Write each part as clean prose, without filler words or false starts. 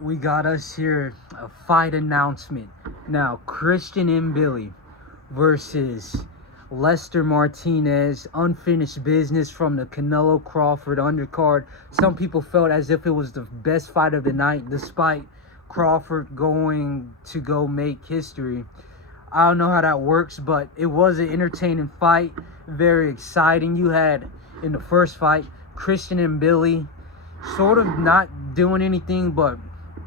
We got us here a fight announcement. Now, Christian Mbilli versus Lester Martinez, unfinished business from the Canelo Crawford undercard. Some people felt as if it was the best fight of the night, despite Crawford going to go make history. I don't know how that works, but it was an entertaining fight, very exciting. You had, in the first fight, Christian Mbilli sort of not doing anything but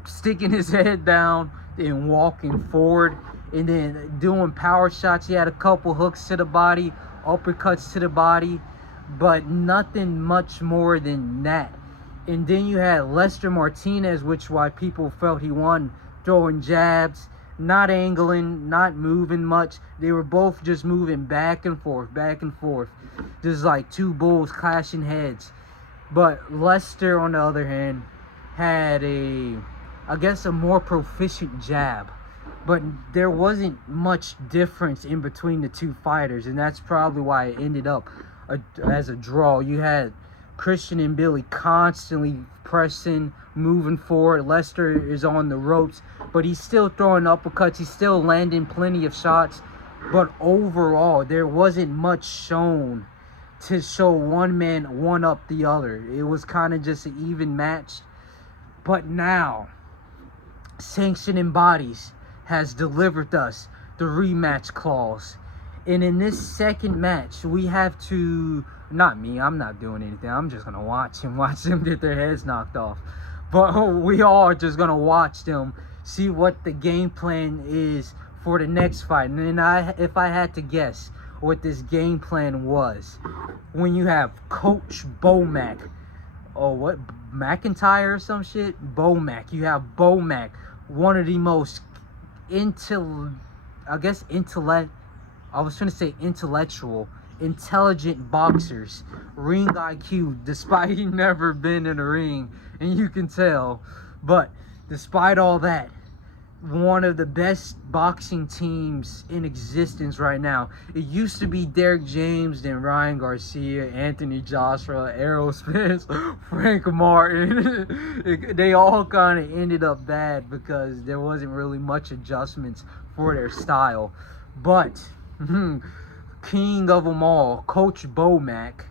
sticking his head down and walking forward and then doing power shots. He had a couple hooks to the body, uppercuts to the body, but nothing much more than that. And then you had Lester Martinez, which why people felt he won, throwing jabs, not angling, not moving much. They were both just moving back and forth, just like two bulls clashing heads. But Lester, on the other hand, had a more proficient jab. But there wasn't much difference in between the two fighters, and that's probably why it ended up as a draw. You had Christian Mbilli constantly pressing, moving forward. Lester is on the ropes, but he's still throwing uppercuts. He's still landing plenty of shots. But overall, there wasn't much shown to show one man one up the other. It was kind of just an even match. But now, Sanctioning Bodies has delivered us the rematch clause. And in this second match, we have to, not me, I'm not doing anything. I'm just going to watch them get their heads knocked off. But we all are just going to watch them, see what the game plan is for the next fight. And then if I had to guess what this game plan was, when you have Coach Bomac, McIntyre or some shit? Bomac. You have Bomac, one of the most intelligent, boxers, ring IQ, despite he never been in a ring, and you can tell. But despite all that, one of the best boxing teams in existence right now. It used to be Derek James, then Ryan Garcia, Anthony Joshua, Errol Spence, Frank Martin. They all kind of ended up bad because there wasn't really much adjustments for their style. But king of them all, Coach Bomac,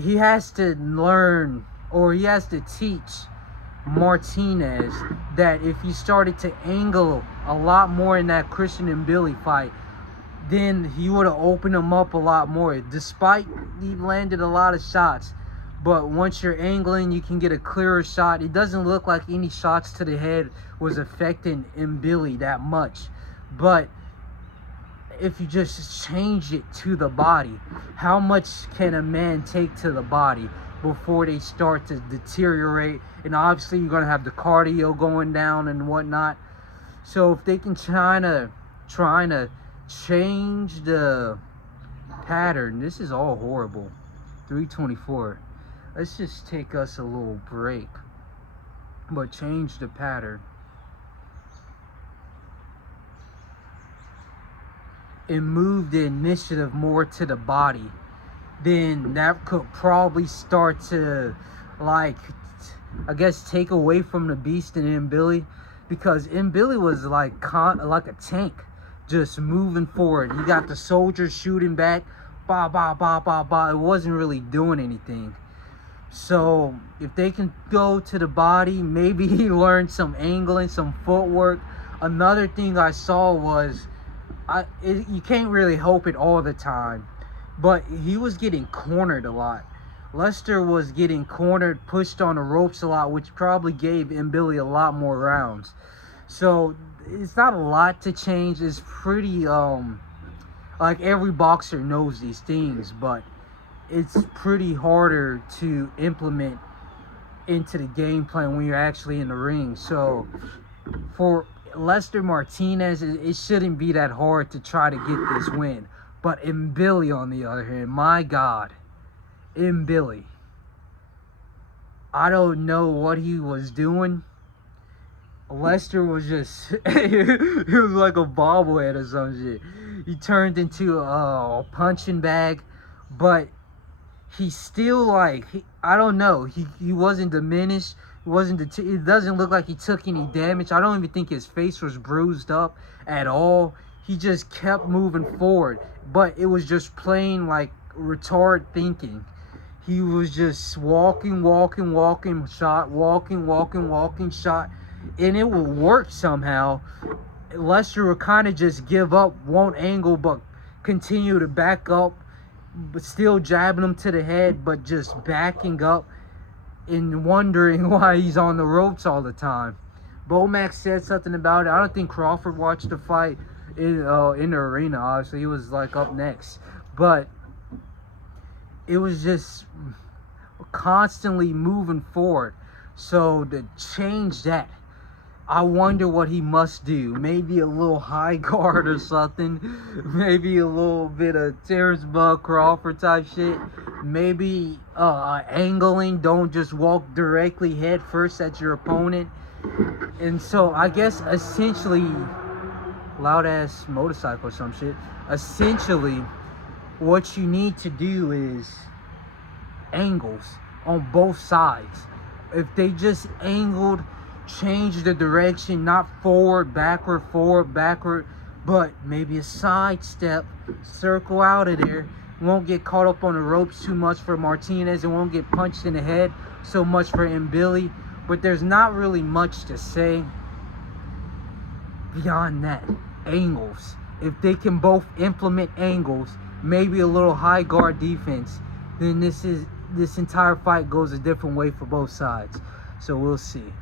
he has to learn, or he has to teach Martinez that if he started to angle a lot more in that Christian Mbilli fight, then he would have opened him up a lot more. Despite he landed a lot of shots, but once you're angling, you can get a clearer shot. It doesn't look like any shots to the head was affecting Mbilli that much. But if you just change it to the body, how much can a man take to the body before they start to deteriorate? And obviously you're going to have the cardio going down and whatnot. So if they can try to change the pattern, this is all horrible. 324. Let's just take us a little break, but change the pattern and move the initiative more to the body. Then that could probably start to, take away from the beast in Mbilli, because Mbilli was like a tank, just moving forward. He got the soldiers shooting back, ba ba ba ba ba. It wasn't really doing anything. So if they can go to the body, maybe he learned some angling, some footwork. Another thing I saw was, you can't really hope it all the time, but he was getting cornered a lot. Lester was getting cornered, pushed on the ropes a lot, which probably gave Mbilli a lot more rounds. So it's not a lot to change. It's pretty every boxer knows these things, but it's pretty harder to implement into the game plan when you're actually in the ring. So for Lester Martinez, it shouldn't be that hard to try to get this win. But Mbilli, on the other hand, my God, Mbilli, I don't know what he was doing. Lester was just, he was like a bobblehead or some shit. He turned into a punching bag, but he still, I don't know, he wasn't diminished. It doesn't look like he took any damage. I don't even think his face was bruised up at all. He just kept moving forward, but it was just plain like retarded thinking. He was just walking, shot, walking, shot, and it would work somehow. Lester would kind of just give up, won't angle, but continue to back up, but still jabbing him to the head, but just backing up and wondering why he's on the ropes all the time. Bomac said something about it. I don't think Crawford watched the fight in the arena. Obviously, he was like up next, but it was just constantly moving forward. So to change that, I wonder what he must do. Maybe a little high guard or something. Maybe a little bit of Terrence Bud Crawford type shit. Maybe angling. Don't just walk directly head first at your opponent. And so I guess essentially, loud ass motorcycle or some shit. Essentially, what you need to do is angles on both sides. If they just angled, change the direction, not forward, backward, but maybe a side step, circle out of there. Won't get caught up on the ropes too much for Martinez, and won't get punched in the head so much for Mbilli. But there's not really much to say beyond that. Angles. If they can both implement angles, maybe a little high guard defense, then this entire fight goes a different way for both sides. So we'll see.